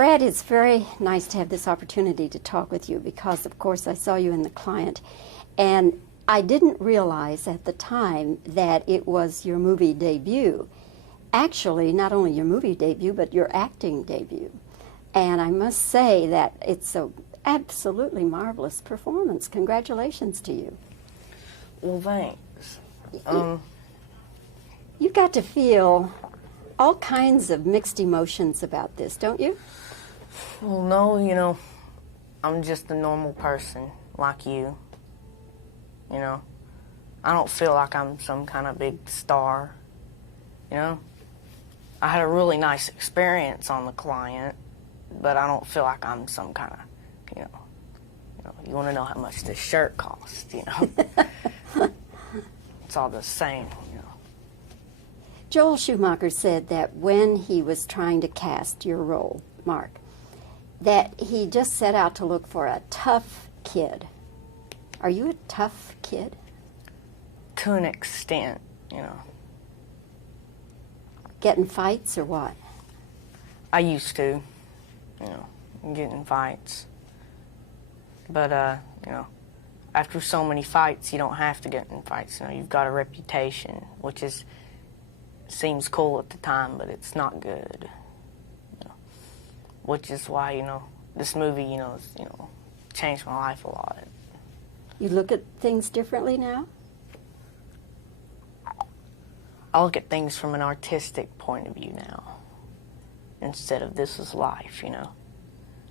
Brad, it's very nice to have this opportunity to talk with you because, of course, I saw you in The Client, and I didn't realize at the time that it was your movie debut. Actually, not only your movie debut, but your acting debut. And I must say that it's an absolutely marvelous performance. Congratulations to you. Well, thanks. You've got to feel all kinds of mixed emotions about this, don't you? Well, no, you know, I'm just a normal person like you. You know, I don't feel like I'm some kind of big star, you know. I had a really nice experience on The Client, but I don't feel like I'm some kind of, you want to know how much this shirt costs, you know. It's all the same, you know. Joel Schumacher said that when he was trying to cast your role, Mark, that he just set out to look for a tough kid. Are you a tough kid? To an extent, you know. Get in fights or what? I used to, you know, get in fights. But, you know, after so many fights, you don't have to get in fights. You know, you've got a reputation, which seems cool at the time, but it's not good. You know, which is why, you know, this movie, changed my life a lot. You look at things differently now? I look at things from an artistic point of view now, instead of this is life, you know.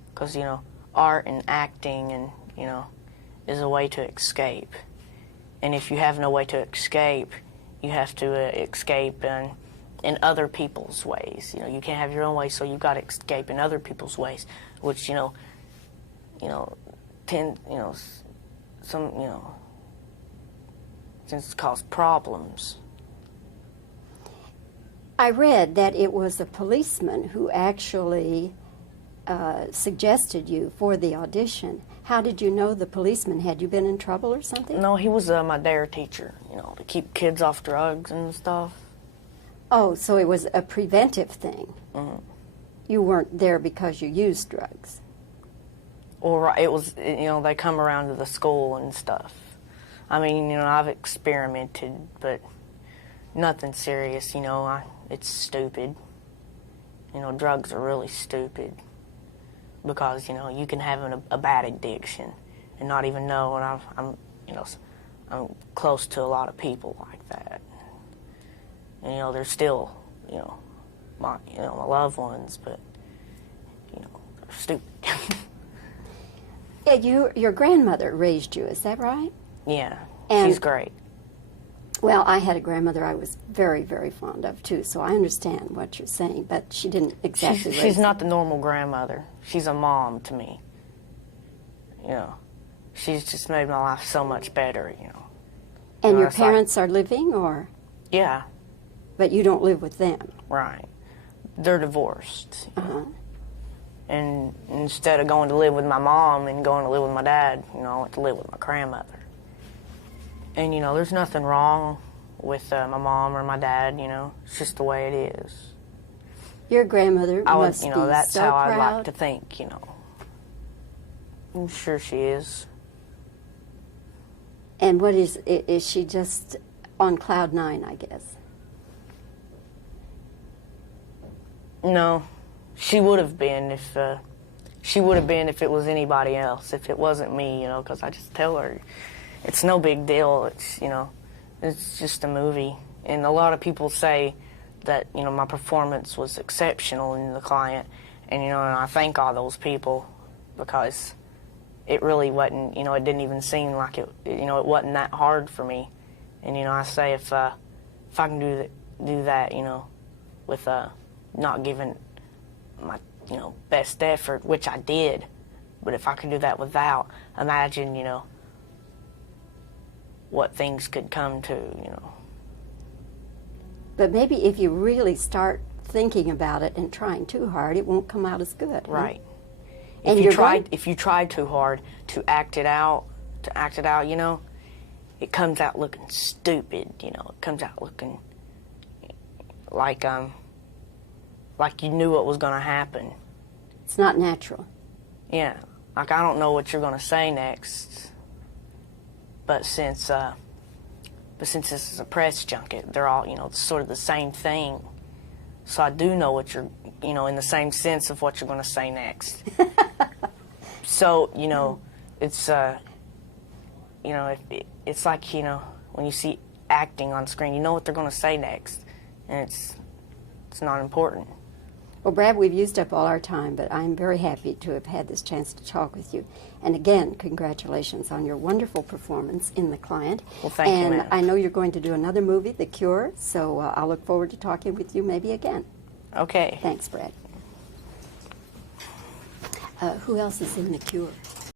Because, you know, art and acting and, you know, is a way to escape. And if you have no way to escape, you have to escape in other people's ways. You know, you can't have your own way, so you've got to escape in other people's ways, which, since cause problems. I read that it was a policeman who actually suggested you for the audition. How did you know the policeman? Had you been in trouble or something? No, he was my dare teacher, you know, to keep kids off drugs and stuff. Oh, so it was a preventive thing. Mm-hmm. You weren't there because you used drugs. Or it was, you know, they come around to the school and stuff. I mean, you know, I've experimented, but nothing serious, you know. It's stupid. You know, drugs are really stupid because, you know, you can have a bad addiction and not even know. And I'm close to a lot of people like that. And, you know, they're still, my loved ones, but, you know, they're stupid. Yeah, your grandmother raised you, is that right? Yeah, and she's great. Well, I had a grandmother I was very, very fond of, too, so I understand what you're saying, but she didn't exactly raise She's me. not the normal grandmother. She's a mom to me. You know, she's just made my life so much better, you know. And your it's like- parents are living, or? Yeah, But you don't live with them? right. They're divorced. Uh-huh. And instead of going to live with my mom and going to live with my dad, you know, I went to live with my grandmother. And, you know, there's nothing wrong with my mom or my dad, you know. It's just the way it is. Your grandmother must you know, be that's so how proud. I'd like to think, you know. I'm sure she is. And what is she just on cloud nine, I guess? No, she would have been if it was anybody else. If it wasn't me, you know, because I just tell her, it's no big deal. It's, you know, it's just a movie. And a lot of people say that, you know, my performance was exceptional in The Client, and, you know, and I thank all those people because it really wasn't, you know, it didn't even seem like it, you know, it wasn't that hard for me. And, you know, I say if I can do that, you know, with not giving my, you know, best effort, which I did, but if I could do that without, imagine, you know, what things could come to, you know. But maybe if you really start thinking about it and trying too hard, it won't come out as good. Right. And If you tried too hard to act it out, you know, it comes out looking stupid, you know. It comes out looking like you knew what was going to happen. It's not natural. Yeah, like I don't know what you're going to say next, but since this is a press junket, they're all, you know, sort of the same thing. So I do know what you're, you know, in the same sense of what you're going to say next. So, you know, it's, you know, it's like, you know, when you see acting on screen, you know what they're going to say next, and it's not important. Well, Brad, we've used up all our time, but I'm very happy to have had this chance to talk with you. And again, congratulations on your wonderful performance in The Client. Well, thank you, ma'am. And I know you're going to do another movie, The Cure, so I'll look forward to talking with you maybe again. Okay. Thanks, Brad. Who else is in The Cure?